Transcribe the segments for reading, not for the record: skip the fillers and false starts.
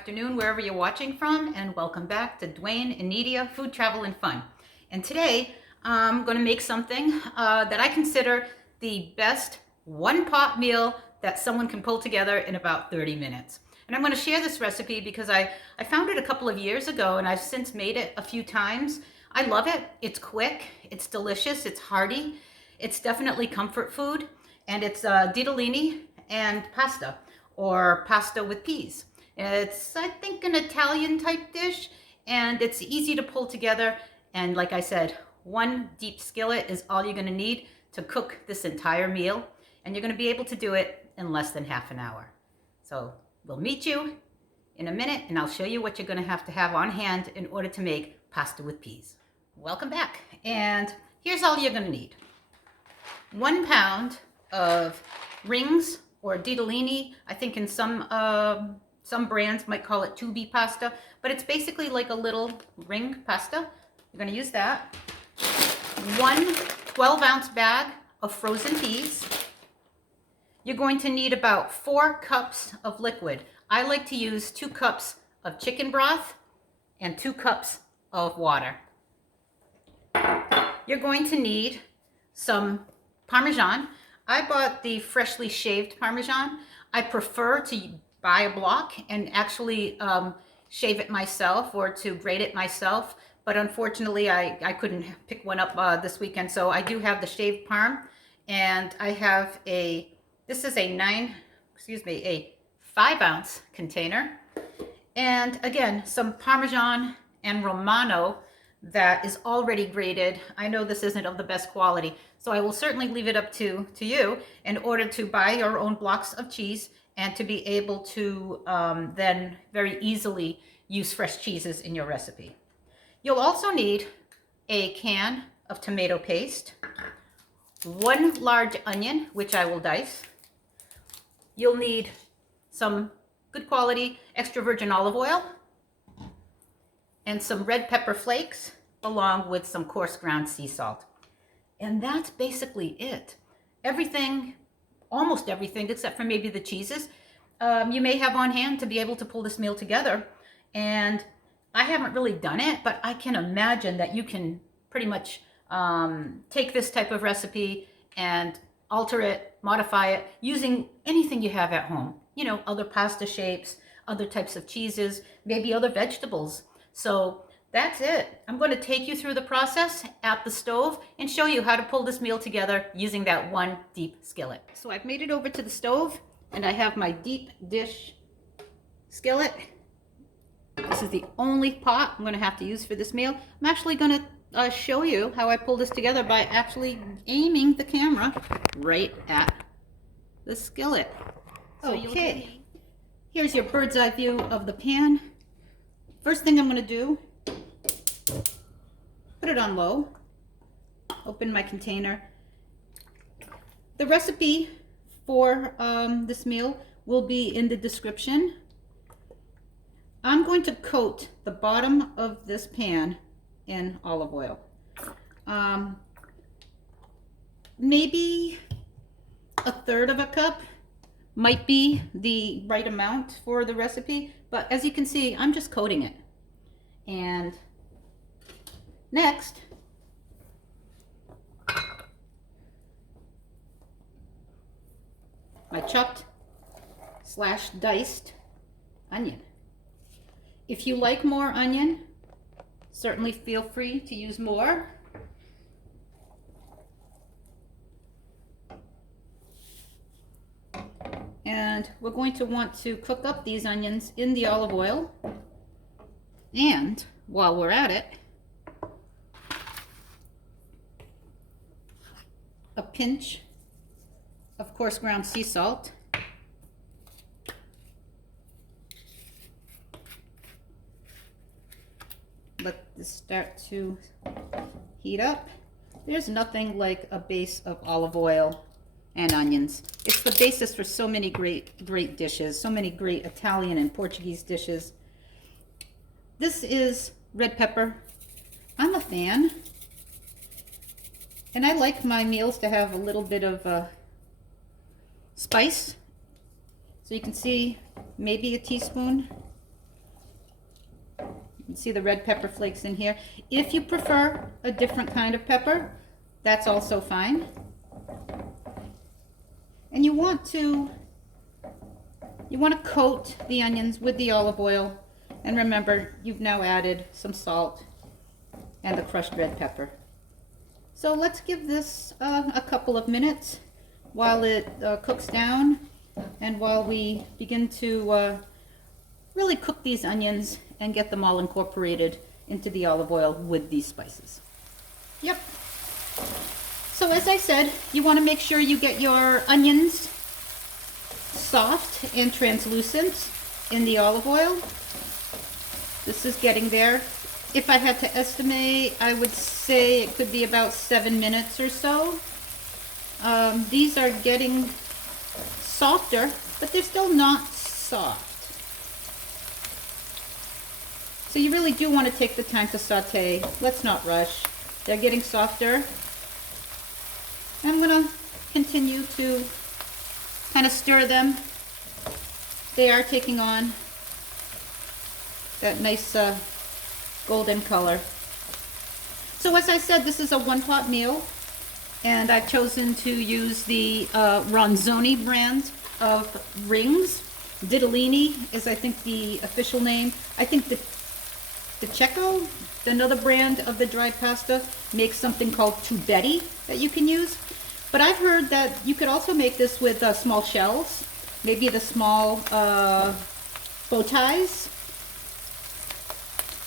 afternoon, wherever you're watching from, and welcome back to Dwayne and Nidia Food, Travel, and Fun. And today I'm going to make something that I consider the best one-pot meal that someone can pull together in about 30 minutes. And I'm going to share this recipe because I found it a couple of years ago and I've since made it a few times. I love it. It's quick, it's delicious, it's hearty, it's definitely comfort food, and it's ditalini and pasta, or pasta with peas. It's, I think, an Italian type dish, and it's easy to pull together. And like I said, one deep skillet is all you're gonna need to cook this entire meal, and you're gonna be able to do it in less than half an hour. So we'll meet you in a minute, and I'll show you what you're gonna have to have on hand in order to make pasta with peas. Welcome back, and here's all you're gonna need. 1 pound of rings or ditalini. I think in some brands might call it tubi pasta, but it's basically like a little ring pasta. You're going to use that. 1 12-ounce bag of frozen peas. You're going to need about 4 cups of liquid. I like to use 2 cups of chicken broth and 2 cups of water. You're going to need some Parmesan. I bought the freshly shaved Parmesan. I prefer to buy a block and actually shave it myself or to grate it myself, but unfortunately I couldn't pick one up this weekend, so I do have the shaved Parm, and I have this is a 5-ounce container, and again, some Parmesan and Romano that is already grated. I know this isn't of the best quality, so I will certainly leave it up to you in order to buy your own blocks of cheese and to be able to then very easily use fresh cheeses in your recipe. You'll also need a can of tomato paste, 1 large onion, which I will dice. You'll need some good quality extra virgin olive oil, and some red pepper flakes, along with some coarse ground sea salt. And that's basically it. Everything, almost everything, except for maybe the cheeses, you may have on hand to be able to pull this meal together. And I haven't really done it, but I can imagine that you can pretty much take this type of recipe and alter it, modify it, using anything you have at home. You know, other pasta shapes, other types of cheeses, maybe other vegetables. So that's it. I'm going to take you through the process at the stove and show you how to pull this meal together using that one deep skillet. So I've made it over to the stove, and I have my deep dish skillet. This is the only pot I'm going to have to use for this meal. I'm actually going to show you how I pull this together by actually aiming the camera right at the skillet. Okay, here's your bird's eye view of the pan. First thing I'm going to do, put it on low, open my container. The recipe for this meal will be in the description. I'm going to coat the bottom of this pan in olive oil. Maybe 1/3 of a cup might be the right amount for the recipe, but as you can see, I'm just coating it. And next, my chopped / diced onion. If you like more onion, certainly feel free to use more. And we're going to want to cook up these onions in the olive oil. And while we're at it, a pinch of coarse ground sea salt, let this start to heat up. There's nothing like a base of olive oil and onions. It's the basis for so many great dishes, so many great Italian and Portuguese dishes. This is red pepper. I'm a fan, and I like my meals to have a little bit of spice. So you can see maybe a teaspoon You see the red pepper flakes in here. If you prefer a different kind of pepper, that's also fine. And you want to coat the onions with the olive oil. And remember, you've now added some salt and the crushed red pepper. So let's give this a couple of minutes while it cooks down and while we begin to really cook these onions and get them all incorporated into the olive oil with these spices. Yep. So as I said, you want to make sure you get your onions soft and translucent in the olive oil. This is getting there. If I had to estimate, I would say it could be about 7 minutes or so. These are getting softer, but they're still not soft. So you really do want to take the time to saute. Let's not rush. They're getting softer. I'm going to continue to kind of stir them. They are taking on that nice golden color. So as I said, this is a one-pot meal, and I've chosen to use the Ronzoni brand of rings. Ditalini is, I think, the official name. I think the Checo, another brand of the dried pasta, makes something called tubetti that you can use. But I've heard that you could also make this with small shells, maybe the small bow ties,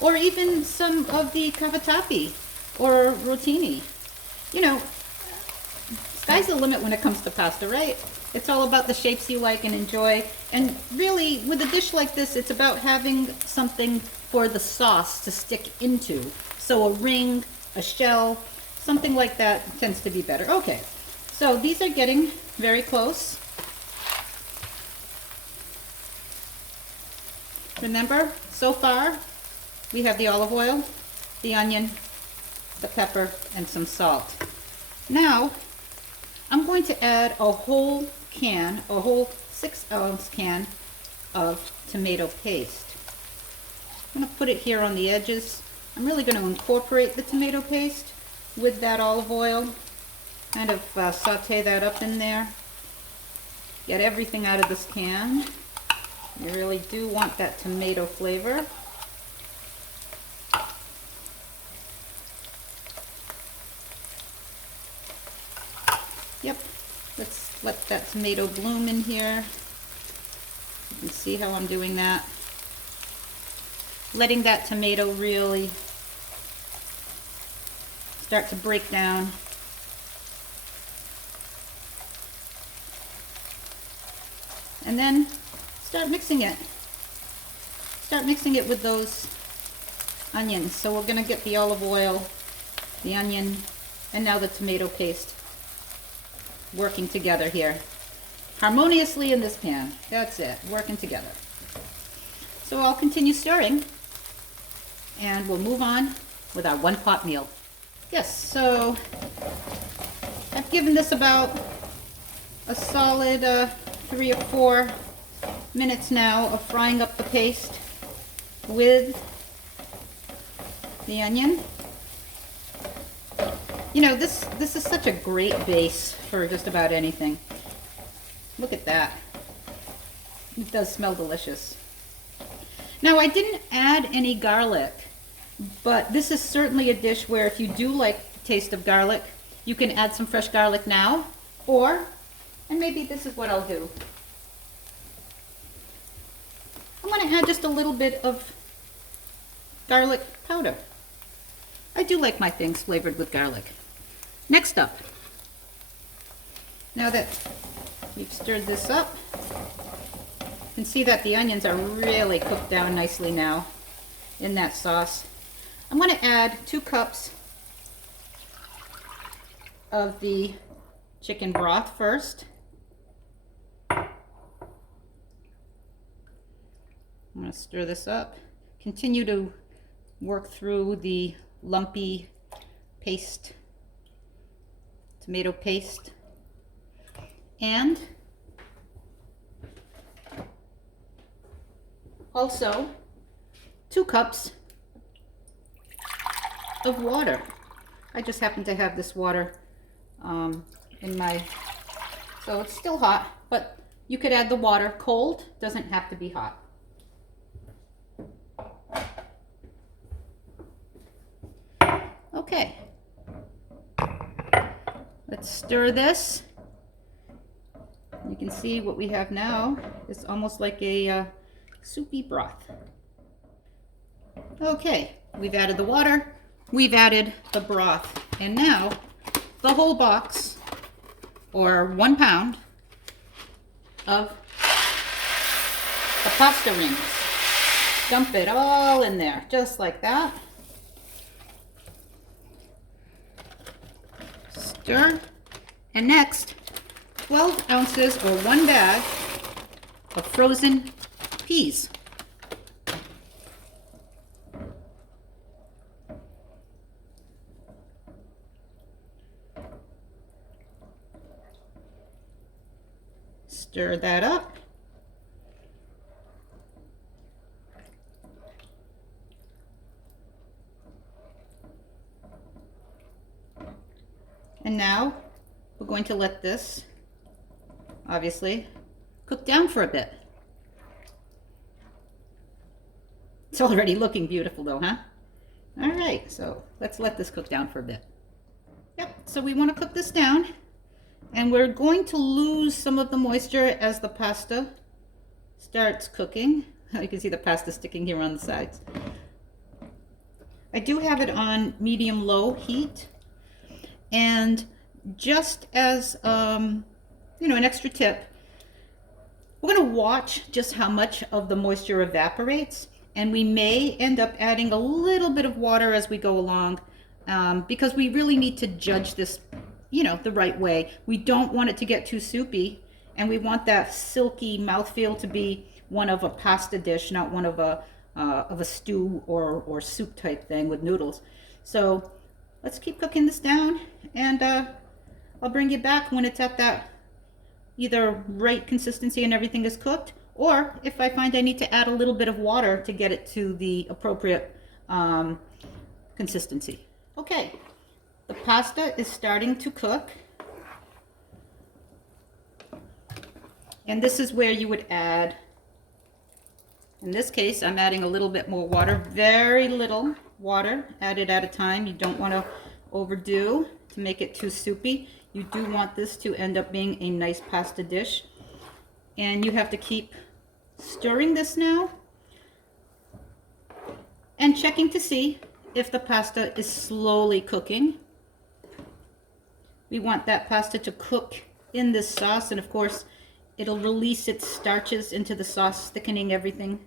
or even some of the cavatappi or rotini. You know, sky's the limit when it comes to pasta, right? It's all about the shapes you like and enjoy. And really, with a dish like this, it's about having something for the sauce to stick into. So a ring, a shell, something like that tends to be better. Okay, so these are getting very close. Remember, so far, we have the olive oil, the onion, the pepper, and some salt. Now, I'm going to add a whole 6-ounce can of tomato paste. I'm going to put it here on the edges. I'm really going to incorporate the tomato paste with that olive oil. Kind of saute that up in there. Get everything out of this can. You really do want that tomato flavor. Yep, let's let that tomato bloom in here. You can see how I'm doing that. Letting that tomato really start to break down. And then start mixing it. Start mixing it with those onions. So we're going to get the olive oil, the onion, and now the tomato paste working together here. Harmoniously in this pan. That's it, working together. So I'll continue stirring and we'll move on with our one-pot meal. Yes, so I've given this about a solid 3 or 4 minutes now of frying up the paste with the onion. You know, this is such a great base for just about anything. Look at that. It does smell delicious. Now, I didn't add any garlic, but this is certainly a dish where if you do like the taste of garlic, you can add some fresh garlic now, or, and maybe this is what I'll do. I'm going to add just a little bit of garlic powder. I do like my things flavored with garlic. Next up, now that we've stirred this up, you can see that the onions are really cooked down nicely now in that sauce. I'm going to add 2 cups of the chicken broth first. I'm going to stir this up. Continue to work through the lumpy paste, tomato paste, and also 2 cups of water. I just happen to have this water in my, so it's still hot, but you could add the water cold, doesn't have to be hot. Okay, let's stir this. You can see what we have now is almost like a soupy broth. Okay, we've added the water, we've added the broth, and now the whole box, or 1 pound, of the pasta rings. Dump it all in there, just like that. Stir. And next, 12 ounces or 1 bag of frozen peas. Stir that up. And now we're going to let this, obviously, cook down for a bit. It's already looking beautiful though, huh? All right, so let's let this cook down for a bit. Yep, so we want to cook this down, and we're going to lose some of the moisture as the pasta starts cooking. You can see the pasta sticking here on the sides. I do have it on medium-low heat, and just as you know, an extra tip, we're going to watch just how much of the moisture evaporates, and we may end up adding a little bit of water as we go along, because we really need to judge this, you know, the right way. We don't want it to get too soupy, and we want that silky mouthfeel to be one of a pasta dish, not one of a stew or soup type thing with noodles. So let's keep cooking this down, and I'll bring you back when it's at that either right consistency and everything is cooked, or if I find I need to add a little bit of water to get it to the appropriate consistency. Okay, the pasta is starting to cook, and this is where you would add, in this case, I'm adding a little bit more water, very little water, added at a time. You don't want to overdo to make it too soupy. You do want this to end up being a nice pasta dish, and you have to keep stirring this now and checking to see if the pasta is slowly cooking. We want that pasta to cook in this sauce, and of course it'll release its starches into the sauce, thickening everything.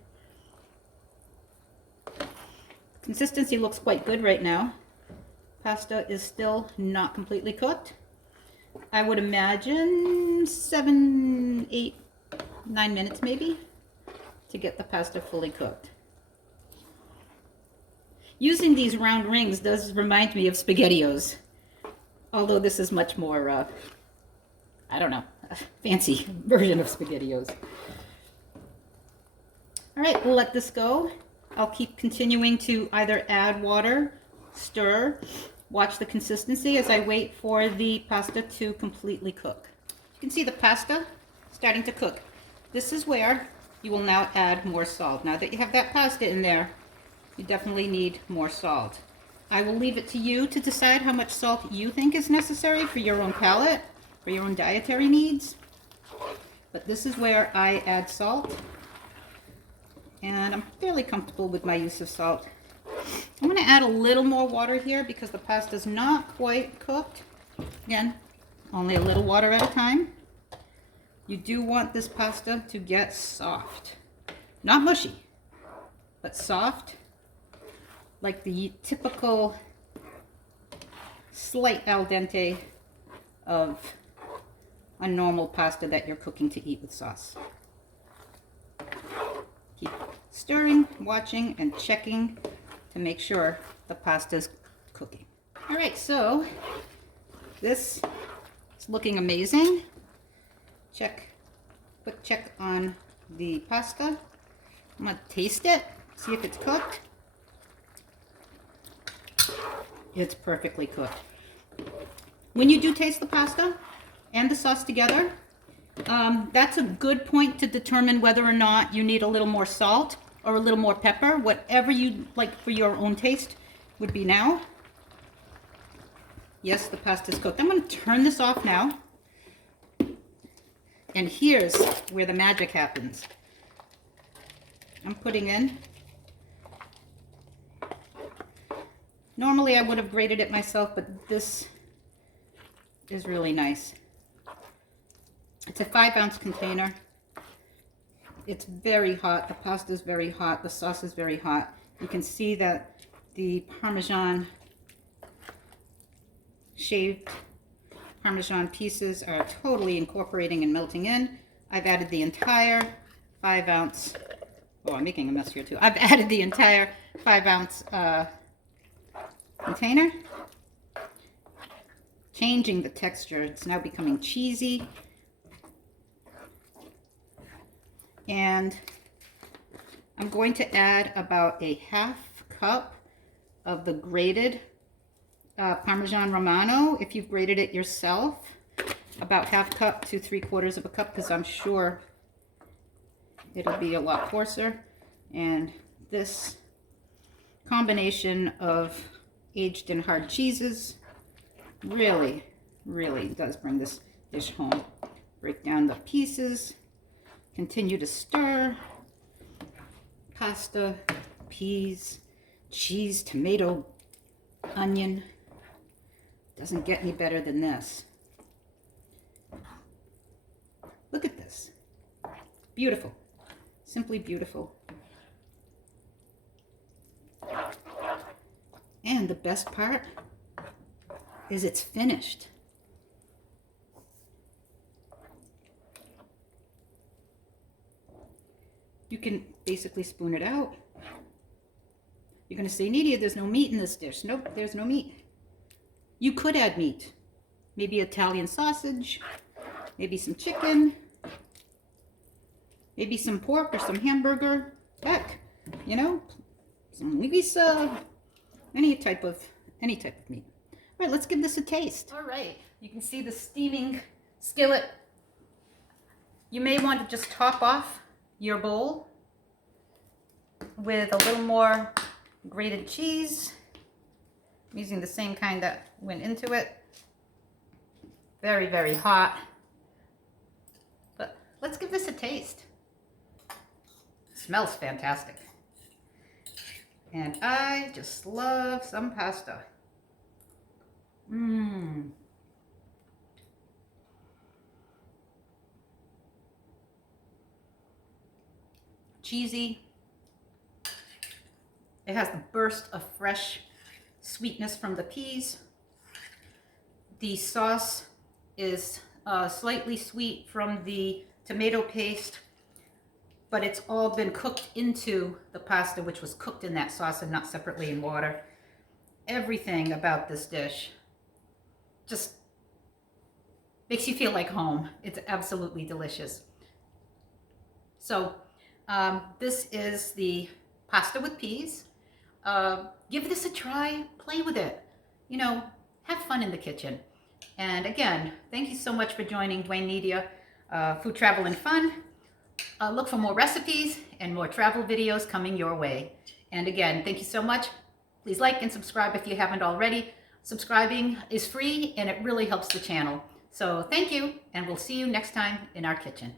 Consistency looks quite good right now. Pasta is still not completely cooked. I would imagine 7, 8, 9 minutes maybe to get the pasta fully cooked. Using these round rings does remind me of SpaghettiOs, although this is much more, I don't know, a fancy version of SpaghettiOs. All right, we'll let this go. I'll keep continuing to either add water, stir, watch the consistency as I wait for the pasta to completely cook. You can see the pasta starting to cook. This is where you will now add more salt. Now that you have that pasta in there, you definitely need more salt. I will leave it to you to decide how much salt you think is necessary for your own palate, for your own dietary needs. But this is where I add salt, and I'm fairly comfortable with my use of salt. I'm going to add a little more water here because the pasta is not quite cooked. Again, only a little water at a time. You do want this pasta to get soft. Not mushy, but soft, like the typical slight al dente of a normal pasta that you're cooking to eat with sauce. Keep stirring, watching, and checking to make sure the pasta is cooking. All right, so this is looking amazing. Quick check on the pasta. I'm gonna taste it, see if it's cooked. It's perfectly cooked. When you do taste the pasta and the sauce together, that's a good point to determine whether or not you need a little more salt or a little more pepper. Whatever you like for your own taste would be now. Yes, the pasta's cooked. I'm going to turn this off now. And here's where the magic happens. I'm putting in. Normally I would have grated it myself, but this is really nice. It's a 5-ounce container. It's very hot. The pasta is very hot. The sauce is very hot. You can see that the Parmesan, shaved Parmesan pieces are totally incorporating and melting in. I've added the entire 5-ounce, oh, I'm making a mess here too. I've added the entire 5-ounce container. Changing the texture. It's now becoming cheesy. And I'm going to add about a ½ cup of the grated Parmesan Romano. If you've grated it yourself, about ½ cup to 3/4 of a cup, because I'm sure it'll be a lot coarser. And this combination of aged and hard cheeses really, really does bring this dish home. Break down the pieces. Continue to stir. Pasta, peas, cheese, tomato, onion. Doesn't get any better than this. Look at this. Beautiful. Simply beautiful. And the best part is it's finished. You can basically spoon it out. You're going to say, Nidia, there's no meat in this dish. Nope, there's no meat. You could add meat. Maybe Italian sausage, maybe some chicken, maybe some pork or some hamburger. Heck, you know, some linguiça, any type of meat. All right, let's give this a taste. All right, you can see the steaming skillet. You may want to just top off your bowl with a little more grated cheese. I'm using the same kind that went into it. Very, very hot. But let's give this a taste. It smells fantastic. And I just love some pasta. Mmm. Cheesy. It has the burst of fresh sweetness from the peas. The sauce is slightly sweet from the tomato paste, but it's all been cooked into the pasta, which was cooked in that sauce and not separately in water. Everything about this dish just makes you feel like home. It's absolutely delicious. So this is the pasta with peas. Give this a try, play with it. You know, have fun in the kitchen. And again, thank you so much for joining Dwayne Nidia, Food, Travel, and Fun. Look for more recipes and more travel videos coming your way. And again, thank you so much. Please like and subscribe if you haven't already. Subscribing is free and it really helps the channel. So thank you, and we'll see you next time in our kitchen.